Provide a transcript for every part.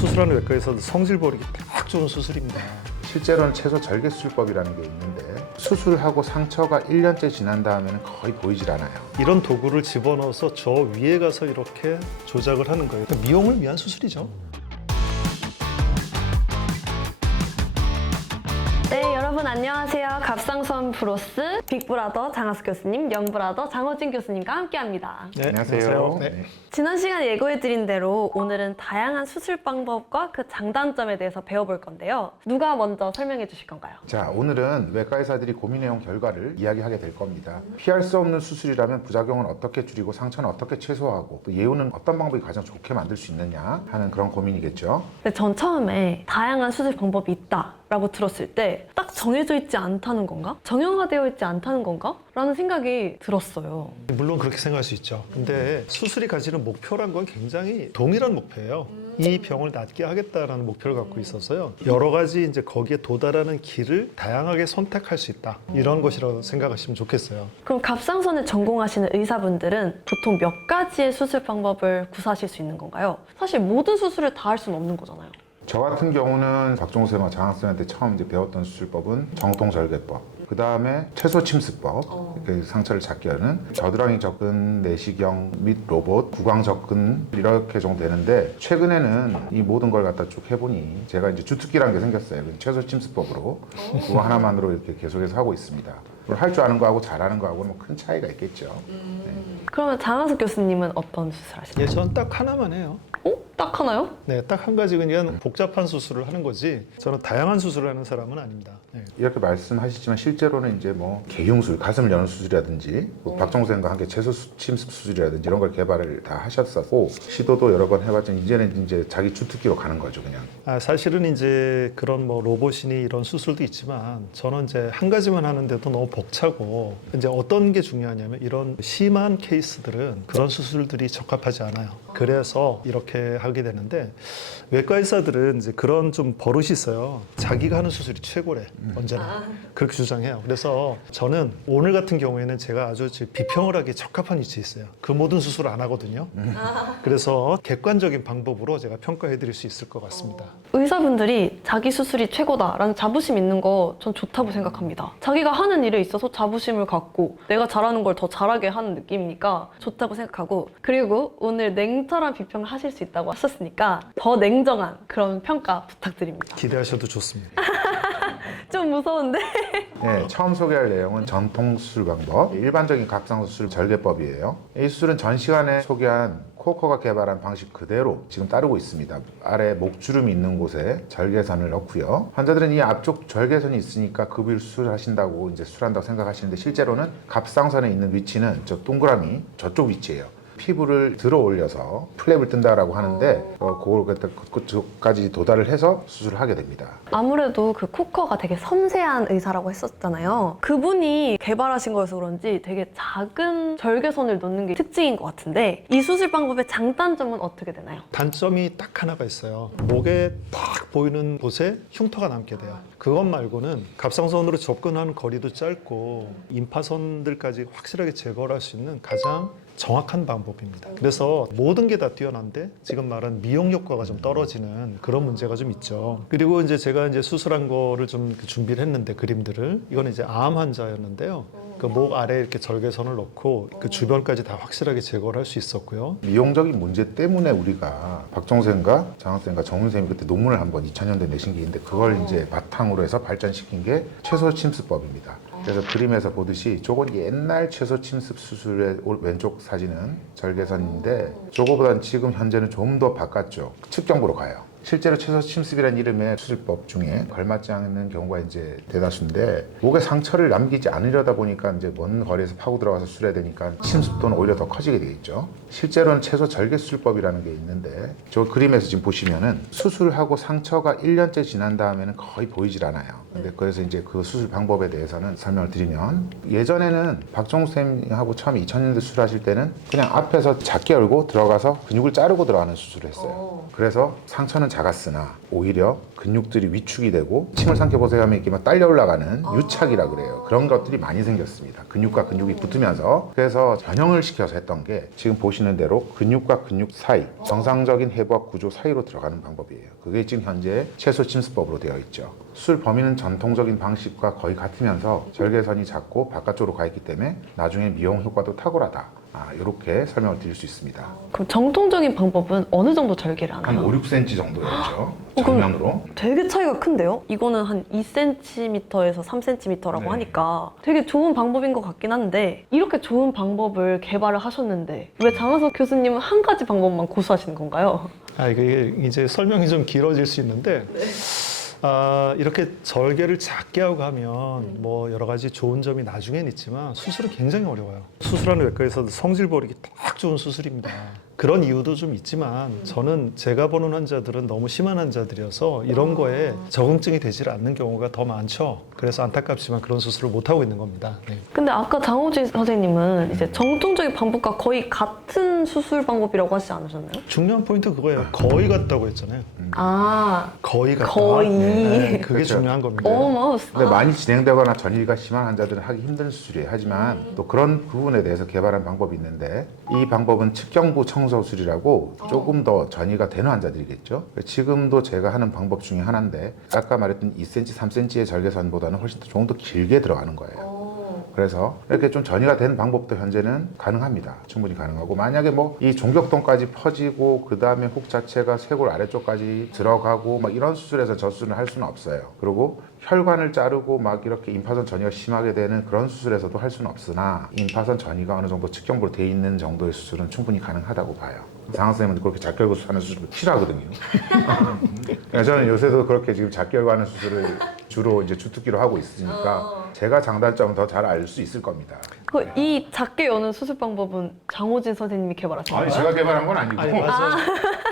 수술하는 외과에서도 성질 버리기 딱 좋은 수술입니다. 실제로는 채소 절개수술법이라는 게 있는데 수술하고 상처가 1년째 지난 다음에는 거의 보이질 않아요. 이런 도구를 집어넣어서 저 위에 가서 이렇게 조작을 하는 거예요. 그러니까 미용을 위한 수술이죠. 네, 여러분 안녕하세요. 갑상선 브로스 빅브라더 장하수 교수님, 영브라더 장호진 교수님과 함께합니다. 네, 안녕하세요. 네. 지난 시간에 예고해드린 대로 오늘은 다양한 수술 방법과 그 장단점에 대해서 배워볼 건데요. 누가 먼저 설명해 주실 건가요? 자, 오늘은 외과 의사들이 고민해온 결과를 이야기하게 될 겁니다. 피할 수 없는 수술이라면 부작용은 어떻게 줄이고 상처는 어떻게 최소화하고 또 예후는 어떤 방법이 가장 좋게 만들 수 있느냐 하는 그런 고민이겠죠. 근데 전 처음에 다양한 수술 방법이 있다라고 들었을 때 딱 정해져 있지 않다는 건가? 정형화되어 있지 않다는 건가? 라는 생각이 들었어요. 물론 그렇게 생각할 수 있죠. 근데 수술이 가지는 목표란 건 굉장히 동일한 목표예요. 이 병을 낫게 하겠다라는 목표를 갖고 있어서요. 여러 가지 이제 거기에 도달하는 길을 다양하게 선택할 수 있다. 이런 것이라고 생각하시면 좋겠어요. 그럼 갑상선을 전공하시는 의사분들은 보통 몇 가지의 수술 방법을 구사하실 수 있는 건가요? 사실 모든 수술을 다 할 수는 없는 거잖아요. 저 같은 경우는 박종수 선생과 장학생한테 처음 이제 배웠던 수술법은 정통절개법, 그 다음에 채소침습법, 이렇게 상처를 잡게 하는 겨드랑이 접근, 내시경 및 로봇, 구강 접근 이렇게 정도 되는데 최근에는 이 모든 걸 갖다 쭉 해보니 제가 이제 주특기라는 게 생겼어요. 채소침습법으로 그거 하나만으로 이렇게 계속해서 하고 있습니다. 할 줄 아는 거하고 잘하는 거하고는 큰 차이가 있겠죠. 그러면 장하수 교수님은 어떤 수술 하시나요? 예, 저는 딱 하나만 해요. 딱 하나요? 네, 딱 한 가지 그냥 복잡한 수술을 하는 거지 저는 다양한 수술을 하는 사람은 아닙니다. 네. 이렇게 말씀하시지만 실제로는 이제 뭐 개흉술, 가슴을 여는 수술이라든지 박정수 선생과 함께 채소 침습 수술이라든지 이런 걸 개발을 다 하셨었고 시도도 여러 번 해봤지만 이제는 이제 자기 주특기로 가는 거죠, 그냥. 사실은 이제 그런 뭐 로봇이니 이런 수술도 있지만 저는 이제 한 가지만 하는데도 너무 벅차고 이제 어떤 게 중요하냐면 이런 심한 케이스들은 그런 수술들이 적합하지 않아요. 그래서 이렇게 하게 되는데 외과 의사들은 이제 그런 좀 버릇이 있어요. 자기가 하는 수술이 최고래. 언제나 그렇게 주장해요. 그래서 저는 오늘 같은 경우에는 제가 아주 비평을 하기 적합한 위치에 있어요. 그 모든 수술을 안 하거든요. 그래서 객관적인 방법으로 제가 평가해 드릴 수 있을 것 같습니다. 의사분들이 자기 수술이 최고다라는 자부심 있는 거 전 좋다고 생각합니다. 자기가 하는 일에 있어서 자부심을 갖고 내가 잘하는 걸 더 잘하게 하는 느낌이니까 좋다고 생각하고, 그리고 오늘 냉철한 비평을 하실 수 있다고 하셨으니까 더 냉정한 그런 평가 부탁드립니다. 기대하셔도 좋습니다. 좀 무서운데? 네, 처음 소개할 내용은 전통 수술 방법, 일반적인 갑상선 수술 절개법이에요. 이 수술은 전 시간에 소개한 코어커가 개발한 방식 그대로 지금 따르고 있습니다. 아래 목주름이 있는 곳에 절개선을 넣고요. 환자들은 이 앞쪽 절개선이 있으니까 그 부위를 수술하신다고 이제 수술한다고 생각하시는데 실제로는 갑상선에 있는 위치는 저 동그라미 저쪽 위치예요. 피부를 들어 올려서 플랩을 뜬다라고 하는데 그것까지 도달을 해서 수술을 하게 됩니다. 아무래도 그 코커가 되게 섬세한 의사라고 했었잖아요. 그분이 개발하신 거여서 그런지 되게 작은 절개선을 넣는 게 특징인 것 같은데 이 수술 방법의 장단점은 어떻게 되나요? 단점이 딱 하나가 있어요. 목에 딱 보이는 곳에 흉터가 남게 돼요. 그것 말고는 갑상선으로 접근하는 거리도 짧고 임파선들까지 확실하게 제거를 할 수 있는 가장 정확한 방법입니다. 그래서 모든 게 다 뛰어난데 지금 말한 미용 효과가 좀 떨어지는 그런 문제가 좀 있죠. 그리고 이제 제가 이제 수술한 거를 좀 준비를 했는데 그림들을, 이거는 이제 암 환자였는데요. 그 목 아래 이렇게 절개선을 넣고 그 주변까지 다 확실하게 제거를 할 수 있었고요. 미용적인 문제 때문에 우리가 박정선과 장학생과 정훈생이 그때 논문을 한번 2000년대 내신 게 있는데 그걸 이제 바탕으로 해서 발전시킨 게 채소 침습법입니다. 그래서 그림에서 보듯이 저건 옛날 채소 침습 수술의 왼쪽 사진은 절개선인데 저거보다는 지금 현재는 좀 더 바깥쪽 측정부로 가요. 실제로 채소 침습이라는 이름의 수술법 중에 걸맞지 않는 경우가 이제 대다수인데 목에 상처를 남기지 않으려다 보니까 이제 먼 거리에서 파고 들어가서 수술해야 되니까 침습도는 오히려 더 커지게 되겠죠. 실제로는 채소 절개 수술법이라는 게 있는데 저 그림에서 지금 보시면은 수술하고 상처가 1년째 지난 다음에는 거의 보이질 않아요. 근데 그래서 이제 그 수술 방법에 대해서는 설명을 드리면 예전에는 박정쌤하고 처음에 2000년대 수술하실 때는 그냥 앞에서 작게 열고 들어가서 근육을 자르고 들어가는 수술을 했어요. 그래서 상처는 작았으나 오히려 근육들이 위축이 되고 침을 삼켜보세요 하면 이렇게 막 딸려 올라가는 유착이라 그래요. 그런 것들이 많이 생겼습니다. 근육과 근육이 붙으면서. 그래서 변형을 시켜서 했던 게 지금 보시는 대로 근육과 근육 사이, 정상적인 해부학 구조 사이로 들어가는 방법이에요. 그게 지금 현재 최소 침수법으로 되어 있죠. 수술 범위는 전통적인 방식과 거의 같으면서 절개선이 작고 바깥쪽으로 가 있기 때문에 나중에 미용 효과도 탁월하다. 이렇게 설명을 드릴 수 있습니다. 그럼 정통적인 방법은 어느 정도 절개를 한 하나요? 5, 6cm 정도였죠. 그럼 정면으로. 되게 차이가 큰데요? 이거는 한 2cm에서 3cm라고 네. 하니까 되게 좋은 방법인 것 같긴 한데 이렇게 좋은 방법을 개발을 하셨는데 왜 장하석 교수님은 한 가지 방법만 고수하시는 건가요? 이게 이제 설명이 좀 길어질 수 있는데 이렇게 절개를 작게 하고 하면 뭐 여러 가지 좋은 점이 나중엔 있지만 수술은 굉장히 어려워요. 수술하는 외과에서도 성질 버리기 딱 좋은 수술입니다. 그런 이유도 좀 있지만 저는 제가 보는 환자들은 너무 심한 환자들이어서 이런 거에 적응증이 되질 않는 경우가 더 많죠. 그래서 안타깝지만 그런 수술을 못 하고 있는 겁니다. 네. 근데 아까 장호진 선생님은 이제 정통적인 방법과 거의 같은 수술 방법이라고 하시지 않으셨나요? 중요한 포인트 그거예요. 거의 같다고 했잖아요. 아, 거의 같다. 거의. 네, 그게 그렇죠. 중요한 겁니다. almost. 근데 많이 진행되거나 전이가 심한 환자들은 하기 힘든 수술이에요. 하지만 또 그런 부분에 대해서 개발한 방법이 있는데 이 방법은 측경부 청소술이라고 조금 더 전이가 되는 환자들이겠죠. 지금도 제가 하는 방법 중에 하나인데 아까 말했던 2cm, 3cm의 절개선보다는 훨씬 더 조금 더 길게 들어가는 거예요. 그래서 이렇게 좀 전이가 된 방법도 현재는 가능합니다. 충분히 가능하고 만약에 뭐 이 종격동까지 퍼지고 그 다음에 혹 자체가 쇄골 아래쪽까지 들어가고 막 이런 수술에서 저 수술을 할 수는 없어요. 그리고 혈관을 자르고 막 이렇게 임파선 전이가 심하게 되는 그런 수술에서도 할 수는 없으나 임파선 전이가 어느 정도 측경부로 돼 있는 정도의 수술은 충분히 가능하다고 봐요. 장학 선생님은 그렇게 작게 열고 하는 수술을 싫어하거든요. 저는 요새도 그렇게 지금 작게 열고 하는 수술을 주로 이제 주특기로 하고 있으니까 제가 장단점은 더 잘 알 수 있을 겁니다. 이 작게 여는 수술 방법은 장호진 선생님이 개발하신 아니 거예요? 제가 개발한 건 아니고. 아니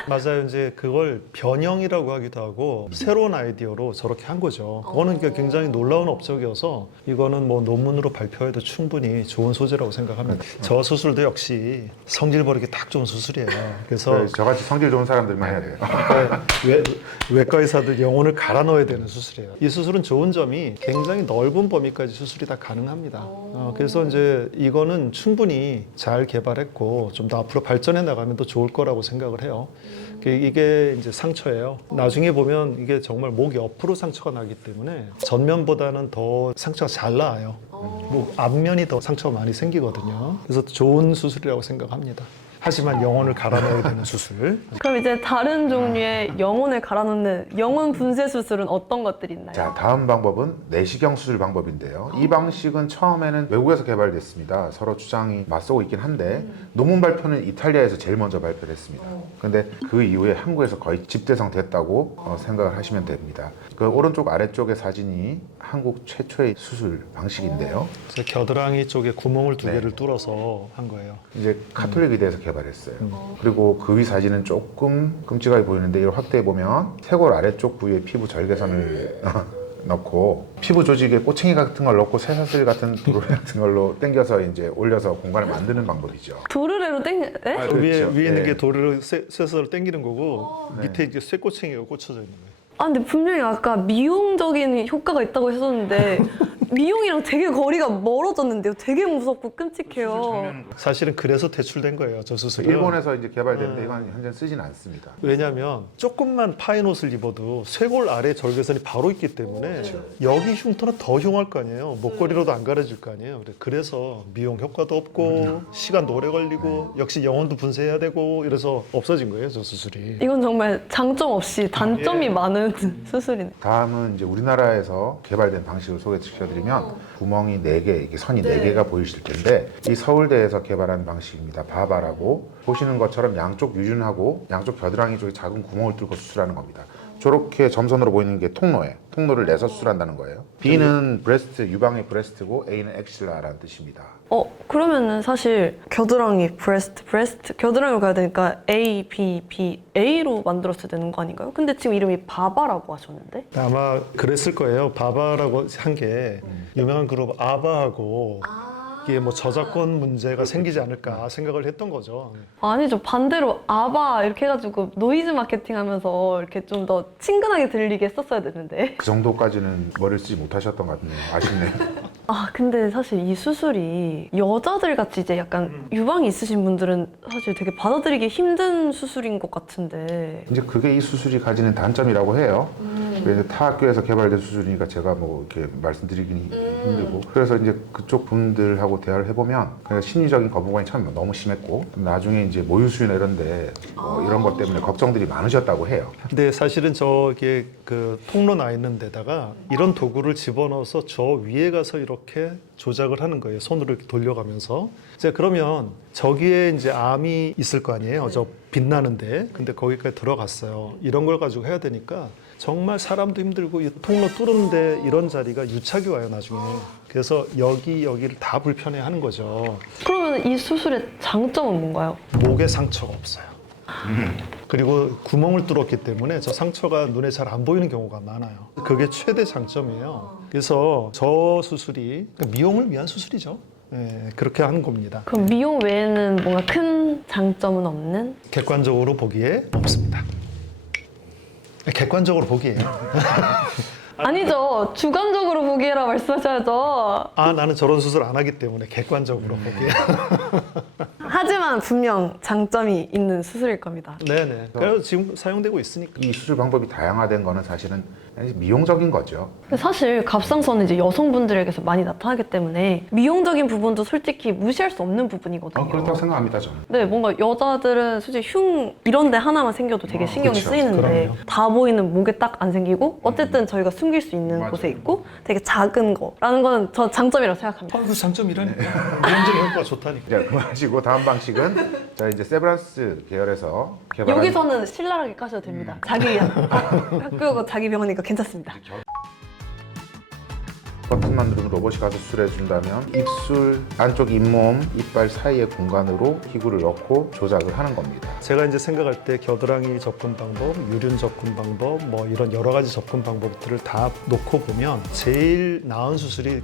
맞아요. 이제 그걸 변형이라고 하기도 하고 새로운 아이디어로 저렇게 한 거죠. 그거는 굉장히 놀라운 업적이어서 이거는 뭐 논문으로 발표해도 충분히 좋은 소재라고 생각합니다. 저 수술도 역시 성질 버리기 딱 좋은 수술이에요. 그래서 저같이 성질 좋은 사람들만 해야 돼요. 외과 의사들 영혼을 갈아 넣어야 되는 수술이에요. 이 수술은 좋은 점이 굉장히 넓은 범위까지 수술이 다 가능합니다. 그래서 이제 이거는 충분히 잘 개발했고 좀 더 앞으로 발전해 나가면 더 좋을 거라고 생각을 해요. 이게 이제 상처예요. 나중에 보면 이게 정말 목 옆으로 상처가 나기 때문에 전면보다는 더 상처가 잘 나와요. 목 앞면이 더 상처가 많이 생기거든요. 그래서 좋은 수술이라고 생각합니다. 하지만 영혼을 갈아 넣어야 되는 수술. 그럼 이제 다른 종류의 영혼을 갈아넣는 영혼 분쇄 수술은 어떤 것들이 있나요? 자, 다음 방법은 내시경 수술 방법인데요. 이 방식은 처음에는 외국에서 개발됐습니다. 서로 주장이 맞서고 있긴 한데 논문 발표는 이탈리아에서 제일 먼저 발표를 했습니다. 근데 그 이후에 한국에서 거의 집대성 됐다고 생각을 하시면 됩니다. 그 오른쪽 아래쪽의 사진이 한국 최초의 수술 방식인데요. 그래서 겨드랑이 쪽에 구멍을 두 개를 뚫어서 한 거예요. 이제 카톨릭 의대에서 개발했어요. 그리고 그 위 사진은 조금 끔찍하게 보이는데 이걸 확대해 보면 쇄골 아래쪽 부위에 피부 절개선을 넣고 피부 조직에 꼬챙이 같은 걸 넣고 쇠사슬 같은 도르래 같은 걸로 당겨서 이제 올려서 공간을 만드는 방법이죠. 도르래로 에? 아, 그 그렇죠. 위에 있는 네. 게 도르를 쇠서를 당기는 거고 밑에 이제 쇠꼬챙이가 꽂혀져 있는 거예요. 아 근데 분명히 아까 미용적인 효과가 있다고 하셨는데 미용이랑 되게 거리가 멀어졌는데요. 되게 무섭고 끔찍해요. 사실은 그래서 대출된 거예요, 저 수술은. 일본에서 이제 개발됐는데 이건 현재 쓰지는 않습니다. 왜냐하면 조금만 파인 옷을 입어도 쇄골 아래 절개선이 바로 있기 때문에 여기 흉터는 더 흉할 거 아니에요. 목걸이로도 안 가려질 거 아니에요. 그래서 미용 효과도 없고 시간도 오래 걸리고 역시 영혼도 분쇄해야 되고 이래서 없어진 거예요, 저 수술이. 이건 정말 장점 없이 단점이 많은 수술이네. 다음은 이제 우리나라에서 개발된 방식을 소개시켜드리면 구멍이 4개, 이게 선이 4개가 보이실 텐데 이 서울대에서 개발한 방식입니다. 바바라고 보시는 것처럼 양쪽 유륜하고 양쪽 겨드랑이 쪽에 작은 구멍을 뚫고 수술하는 겁니다. 저렇게 점선으로 보이는 게 통로예요. 통로를 내서 수술한다는 거예요. B는 브레스트, 유방의 브레스트고 A는 엑실라라는 뜻입니다. 그러면은 사실 겨드랑이, 브레스트, 겨드랑이로 가야 되니까 A, B, B, A로 만들었어야 되는 거 아닌가요? 근데 지금 이름이 바바라고 하셨는데? 아마 그랬을 거예요. 바바라고 한 게 유명한 그룹 아바하고 이게 뭐 저작권 문제가 생기지 않을까 생각을 했던 거죠. 아니죠. 반대로 아바 이렇게 해가지고 노이즈 마케팅 하면서 이렇게 좀 더 친근하게 들리게 했었어야 되는데. 그 정도까지는 머리를 쓰지 못하셨던 것 같네요. 아쉽네요. 근데 사실 이 수술이 여자들 같이 이제 약간 유방이 있으신 분들은 사실 되게 받아들이기 힘든 수술인 것 같은데. 이제 그게 이 수술이 가지는 단점이라고 해요. 그래서 타 학교에서 개발된 수술이니까 제가 뭐 이렇게 말씀드리긴 힘들고. 그래서 이제 그쪽 분들하고 대화를 해보면 그냥 심리적인 거부감이 참 너무 심했고 나중에 이제 모유수유나 이런데 이런 것 때문에 걱정들이 많으셨다고 해요. 근데 사실은 저게 그 통로 나 있는 데다가 이런 도구를 집어넣어서 저 위에 가서 이렇게 조작을 하는 거예요. 손으로 이렇게 돌려가면서. 이제 그러면 저기에 이제 암이 있을 거 아니에요. 저 빛나는데. 근데 거기까지 들어갔어요. 이런 걸 가지고 해야 되니까 정말 사람도 힘들고 이 통로 뚫는데 이런 자리가 유착이 와요, 나중에. 그래서 여기를 다 불편해 하는 거죠. 그러면 이 수술의 장점은 뭔가요? 목에 상처가 없어요. 그리고 구멍을 뚫었기 때문에 저 상처가 눈에 잘 안 보이는 경우가 많아요. 그게 최대 장점이에요. 그래서 저 수술이 미용을 위한 수술이죠. 예, 그렇게 하는 겁니다. 그럼 미용 외에는 뭔가 큰 장점은 없는? 객관적으로 보기에 없습니다. 객관적으로 보기에. 아니죠. 주관적으로 보기에라 말씀하셔야죠. 나는 저런 수술 안 하기 때문에 객관적으로 보기에. 하지만 분명 장점이 있는 수술일 겁니다. 네네. 그래서 지금 사용되고 있으니까. 이 수술 방법이 다양화된 거는 사실은 미용적인 거죠. 근데 사실 갑상선은 이제 여성분들에게서 많이 나타나기 때문에 미용적인 부분도 솔직히 무시할 수 없는 부분이거든요. 그렇다고 생각합니다, 저는. 네, 뭔가 여자들은 솔직히 흉 이런 데 하나만 생겨도 되게 신경이 그쵸. 쓰이는데 그럼요. 다 보이는 목에 딱 안 생기고 어쨌든 저희가 숨길 수 있는 맞아요. 곳에 있고 되게 작은 거라는 거는 저 장점이라고 생각합니다. 그 장점이라니까. 미용적인 효과가 좋다니까. 이제 그만하시고 다음 방식은 자 이제 세브란스 계열에서 개발한 여기서는 신랄하게 까셔도 됩니다. 자기 학교고 자기 병원이니까 괜찮습니다. 버튼만 누르면 로봇이 가서 수술해 준다면 입술 안쪽 잇몸, 이빨 사이의 공간으로 기구를 넣고 조작을 하는 겁니다. 제가 이제 생각할 때 겨드랑이 접근 방법, 유륜 접근 방법, 뭐 이런 여러 가지 접근 방법들을 다 놓고 보면 제일 나은 수술이